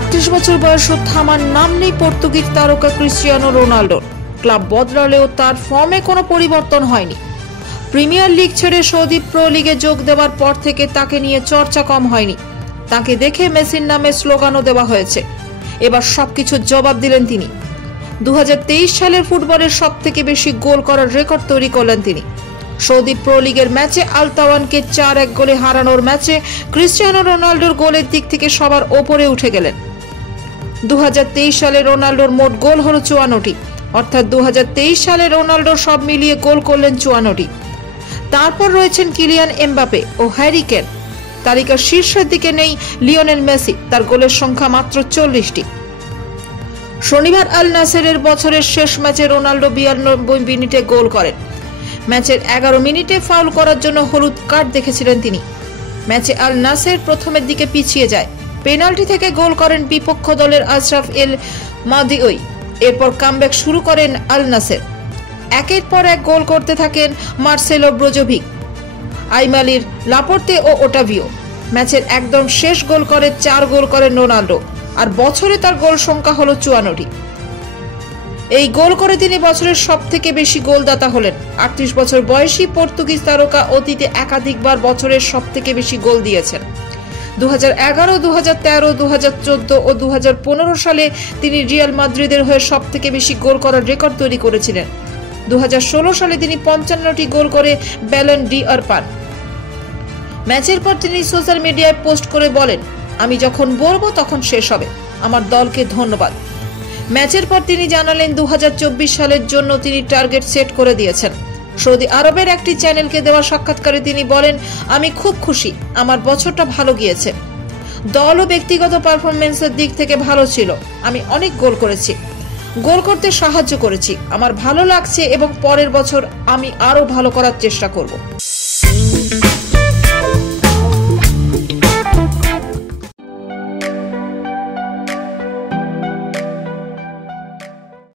38 বছর বয়সও থামার নাম নেই পর্তুগিজ তারকা ক্রিস্টিয়ানো রোনাল্ডোর। ক্লাব বদলালেও তার ফর্মে কোনো পরিবর্তন হয়নি। প্রিমিয়ার লিগ ছেড়ে সৌদি প্রো লিগে যোগ দেওয়ার পর থেকে তাকে নিয়ে চর্চা কম হয়নি। তাকে দেখে মেসির নামে স্লোগানও দেওয়া হয়েছে। এবার সবকিছুর জবাব দিলেন তিনি। 2023 সালের ফুটবলের সবথেকে বেশি গোল করার রেকর্ড তৈরি করলেন তিনি। সৌদি প্রো লিগের ম্যাচে আল তাওয়ানকে 4-1 গোলে হারানোর ম্যাচে ক্রিস্টিয়ানো রোনাল্ডোর গোলের দিক থেকে সবার ওপরে উঠে গেলেন। 2023 সালে রোনাল্ডোর মোট গোল হলো 54টি, অর্থাৎ 2023 সালে রোনাল্ডো সব মিলিয়ে গোল করলেন 54টি। তারপর রয়েছেন কিলিয়ান এমবাপে ও হ্যারি কেন। তালিকার শীর্ষের দিকে নেই লিওনেল মেসি, তার গোলের সংখ্যা মাত্র 40টি। শনিবার আল নাসেরের বছরের শেষ ম্যাচে রোনাল্ডো 92 মিনিটে গোল করেন। ম্যাচের 11 মিনিটে ফাউল করার জন্য হলুদ কার্ড দেখেছিলেন তিনি। ম্যাচে আল নাসের প্রথমের দিকে পিছিয়ে যায়। পেনাল্টি থেকে গোল করেন বিপক্ষ দলের আশরাফ এল মাদিওই। এরপর কামব্যাক শুরু করেন আল নাসের। একের পর এক গোল করতে থাকেন মার্সেলো ব্রোজোভিক, আইমালির লাপোর্তে ও ওটাভিও। ম্যাচের একদম শেষ গোল করে 4 গোল করেন রোনাল্ডো, আর বছরে তার গোল সংখ্যা হলো 54টি। এই গোল করে তিনি বছরের সবথেকে বেশি গোলদাতা হলেন। 38 বছর বয়সী পর্তুগিজ তারকা অতীতে একাধিকবার বছরের সবথেকে বেশি গোল দিয়েছেন। 2011, 2013, 2014 ও 2015 সালে তিনি রিয়াল মাদ্রিদের হয়ে সবথেকে বেশি গোল করার রেকর্ড তৈরি করেছিলেন। 2016 সালে তিনি 55টি গোল করে ব্যালন ডি'অর পান। ম্যাচের পর তিনি সোশ্যাল মিডিয়ায় পোস্ট করে বলেন, আমি যখন বলবো তখন শেষ হবে। আমার দলকে ধন্যবাদ। ম্যাচের পর তিনি জানালেন 2024 সালের জন্য তিনি টার্গেট সেট করে দিয়েছেন। সৌদি আরবের একটি চ্যানেলকে দেওয়া সাক্ষাৎকারে তিনি বলেন, আমি খুব খুশি, আমার বছরটা ভালো গিয়েছে। দল ও ব্যক্তিগত পারফরমেন্সের দিক থেকে ভালো ছিল। আমি অনেক গোল করেছি, গোল করতে সাহায্য করেছি। আমার ভালো লাগছে এবং পরের বছর আমি আরো ভালো করার চেষ্টা করব।